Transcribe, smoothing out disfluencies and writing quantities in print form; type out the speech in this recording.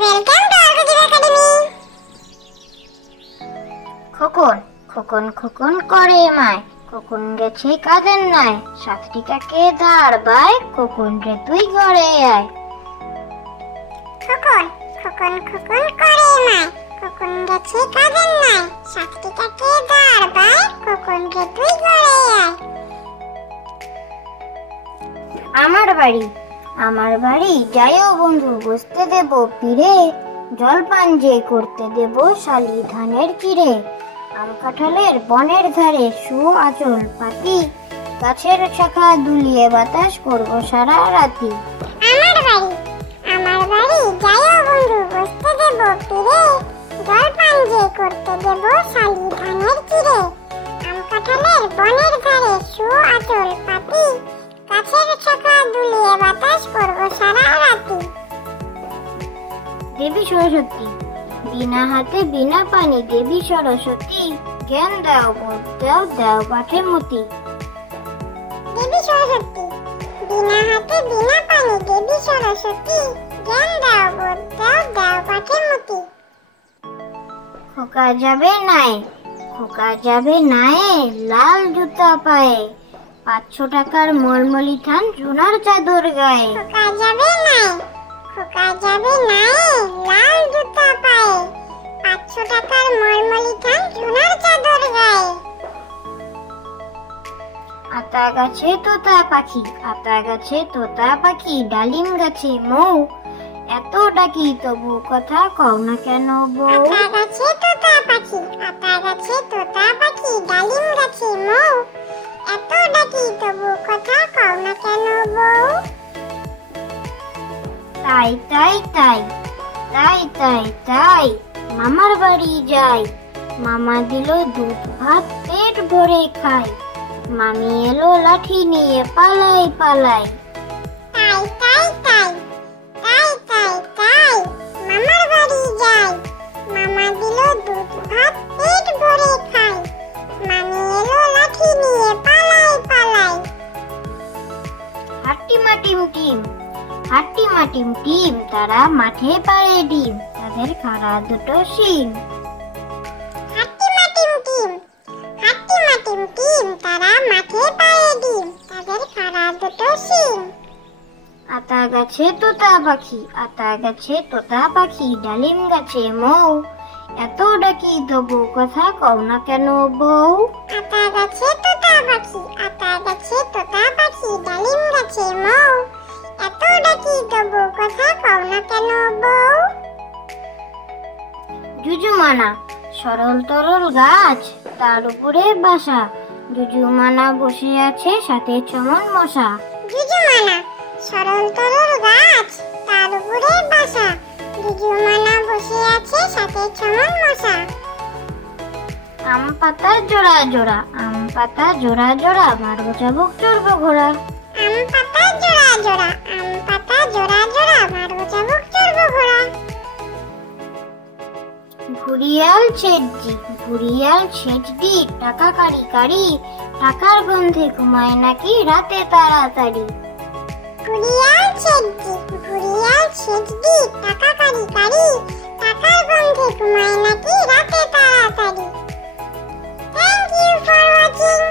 Welcome to Argodev Academy. Khokon Khokon Khokon করে মায়, খোকন গেছে কাদের নাই, সাতটি কাকে দাঁড় বাই, খোকন রে তুই ঘরে আয়। খোকন খোকন খোকন করে মায়, খোকন গেছে কাদের নাই, সাতটি কাকে দাঁড় বাই, খোকন রে তুই ঘরে আয়। আমার বাড়ি যাইও বন্ধু, বসতে দেব পীরে, জলপান যে করতে দেব শালি ধানের চিড়ে। আম কাঁঠালের বনের ধারে শুও আঁচল পাতি, গাছের শাখা দুলিয়ে বাতাস করব সারা রাতি। আমার বাড়ি যাইও বন্ধু, বসতে দেব পীরে, জলপান যে করতে দেব শালি ধানের চিড়ে। আম কাঁঠালের বনের ধারে শুও আঁচল পাতি, গাছের শাখা দুলিয়ে বাতাস করব সারা রাতি। দেবী সরস্বতী বিনা হাতে বিনা পানি, দেবী সরস্বতী জ্ঞান দাও বোধ দাও, দাও পাঠে মতি। দেবী সরস্বতী বিনা হাতে বিনা পানি, দেবী সরস্বতী জ্ঞান দাও বোধ দাও, দাও পাঠে মতি। খোকা যাবে নাই লাল জুতা পায়ে, 500 টাকার মলমলি থান সোনার চাদর গায়ে। খোকা যাবে নাই লাল জুতা পায়ে, 500 টাকার মলমলি থান সোনার চাদর গায়ে। আতা গাছে তোতা পাখি, ডালিম গাছে মৌ, এত ডাকি তবু কথা কও না কেন বউ। আতা গাছে তোতা পাখি, ডালিম গাছে মৌ, এত ডাকি তবু কথা কও না কেন বউ। তাই মামার বাড়ি যাই, মামা দিল দুধ ভাত পেট ভরে খাই, মামি এলো লাঠি নিয়ে পালাই। তাই মামার বাড়ি যাই, মামা দিল দুধ ভাত পেট ভরে খাই, মামি এলো লাঠি নিয়ে পালাই। হাট্টিমা টিম, তারা মাঠে পাড়ে ডিম, তাদের খাড়া দুটো শিং। হাট্টিমা টিম, তারা মাঠে পাড়ে ডিম, তাদের খাড়া দুটো শিং। আতা গাছে তোতা পাখি, ডালিম গাছে মৌ, এত ডাকি তবু কথা কও না কেন বউ। আতা গাছে তোতা পাখি, ডালিম গাছে মৌ, এত ডাকি তবু কথা কও না কেন বউ। জুজুমানা সরল তরল গাছ, তার উপরে বাসা, জুজুমানা বসে আছে সাথে চমন মশা। জুজুমানা সরল তরল গাছ, তার উপরে বাসা, জুজুমানা বসে আছে সাথে চমন মশা। আম পাতা জোড়া জোড়া, মারবো চাবুক চড়বো ঘোড়া। আম পাতা জোড়া জোড়া, মারবো চাবুক চড়বো ঘোড়া। ঘুরিয়াল ছেচডি, টাকা কারি, টাকার গন্ধে ঘুমায় নাকি রাতে তাড়াতাড়ি। ঘুরিয়াল ছেচডি, টাকা কারি, টাকার গন্ধে ঘুমায় নাকি রাতে তাড়াতাড়ি। Thank you for watching.